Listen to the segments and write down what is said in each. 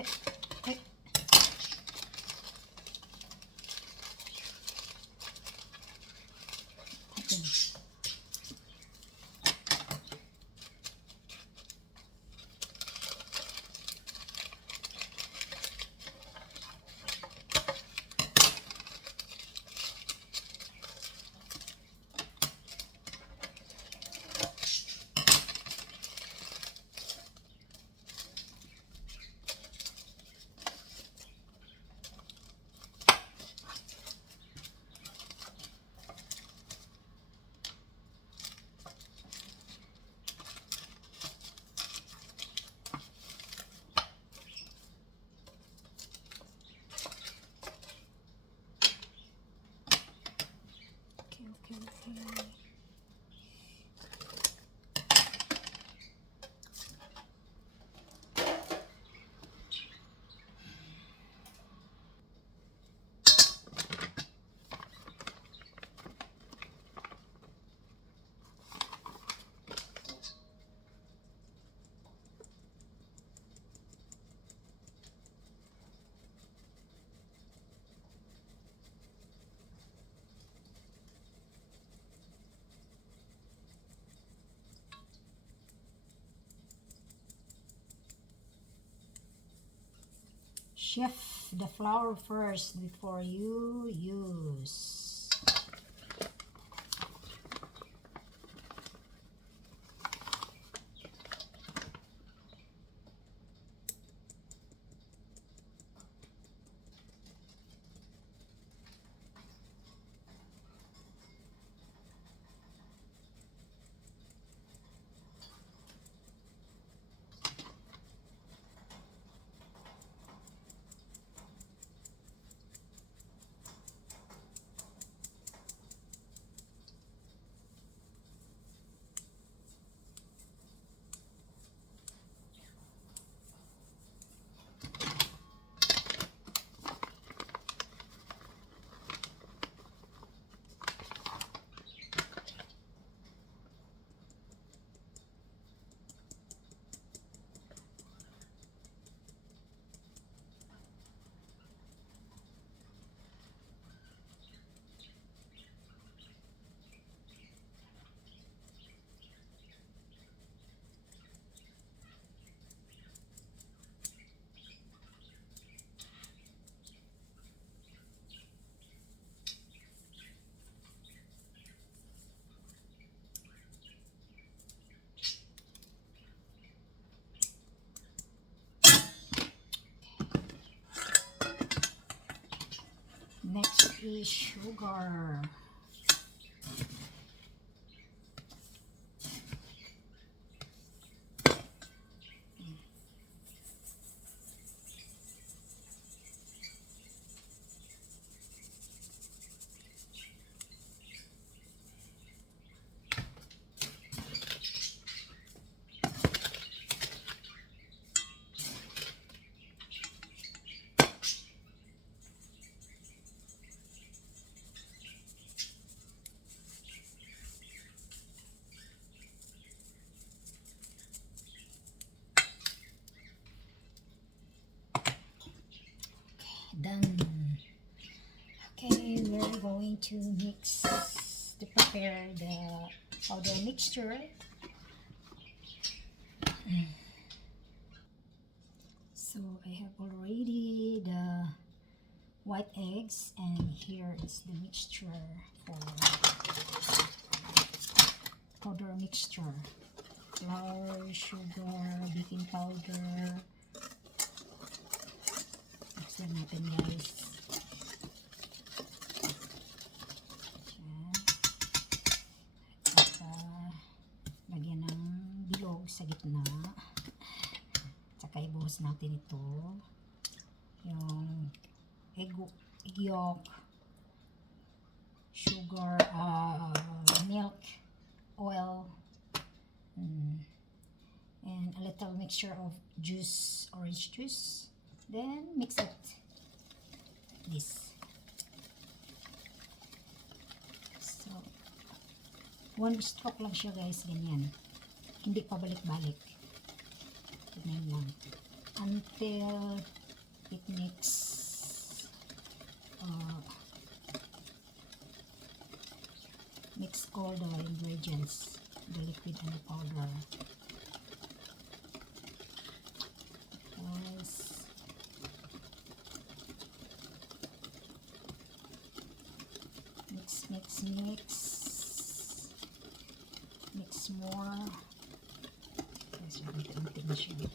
Okay. Okay. Shift the flour first before you use. Next is sugar. Done. Okay, we're going to prepare the powder mixture. So I have already the white eggs, and here is the mixture for powder mixture. Flour, sugar, baking powder. Mix natin, guys. Lagyan ng bilog sa gitna. Tsaka ibuhos natin ito. Yung egg yolk, sugar, milk, oil, and a little mixture of juice, orange juice. Then mix it. This. So, one stroke lang siya, guys, ganyan. Hindi pa balik-balik. Ganyan lang. until it mix all the ingredients, the liquid and the powder. Yes. Mix more. Yes, unti-unti na siya.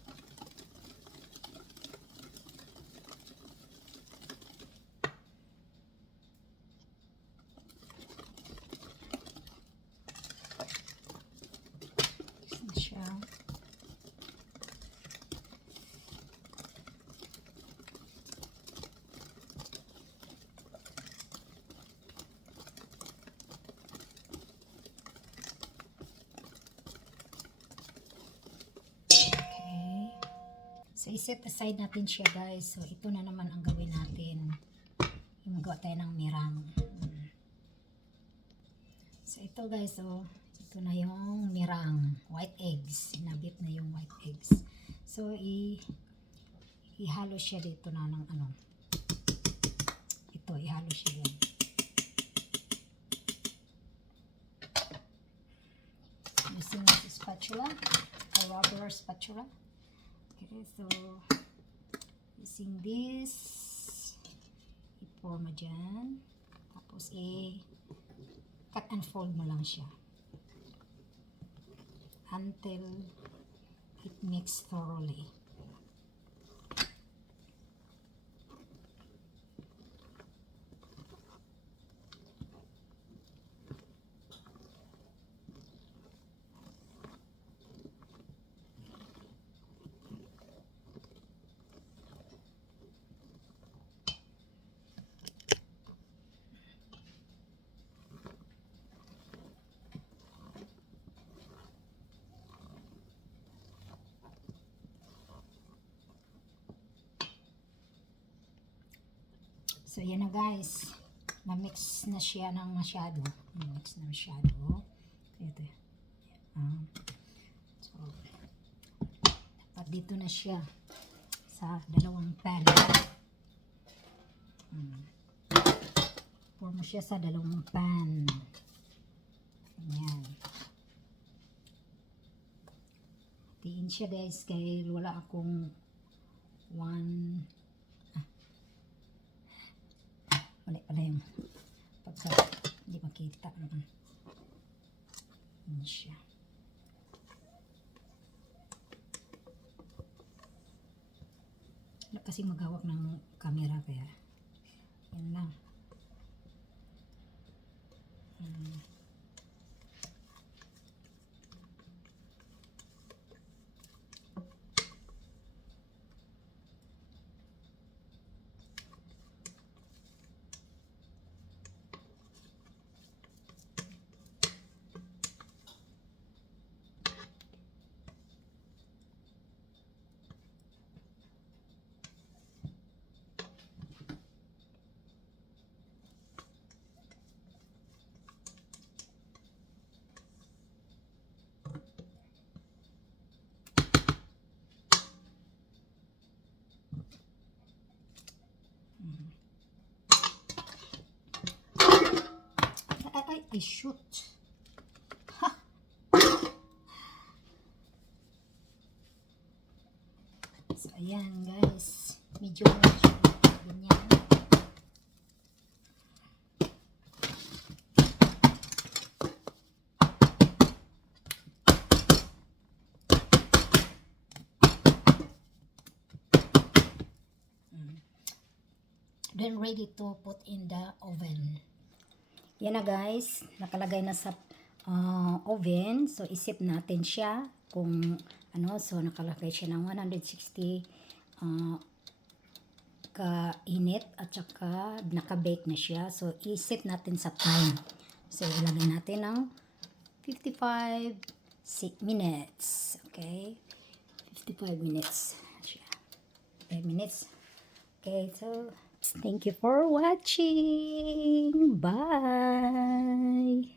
So, iset aside natin siya, guys. So, ito na naman ang gawin natin. Yung magawa tayo ng mirang. So, ito, guys. So, ito na yung mirang. White eggs. Sinabit na yung white eggs. So, ihalo siya dito na ng ano. Ito, ihalo siya yan. Using this spatula. A rubber spatula. Okay, so using this, i-pour mo dyan. Tapos cut and fold mo lang siya until it mix thoroughly. So, yan na, guys. Na-mix na siya ng masyado. Na-mix na masyado. Ito. So, dapat dito na siya sa dalawang pan. Pour mo siya sa dalawang pan. Ayan. Tiin siya, guys, kaya wala akong wala pala yung pagka hindi makita. Yan siya. Wala kasi maghawak ng camera kaya yan lang. I shoot. Ha! So, ayan, guys. Medyo ganyan. Then ready to put in the oven. Yan na, guys, nakalagay na sa oven. So isip natin siya kung ano. So nakalagay siya ng 160 ka-init at saka naka-bake na siya. So isip natin sa time. So ilagay natin ng 55 minutes. Okay, 55 minutes siya. 5 minutes. Okay, so thank you for watching. Bye.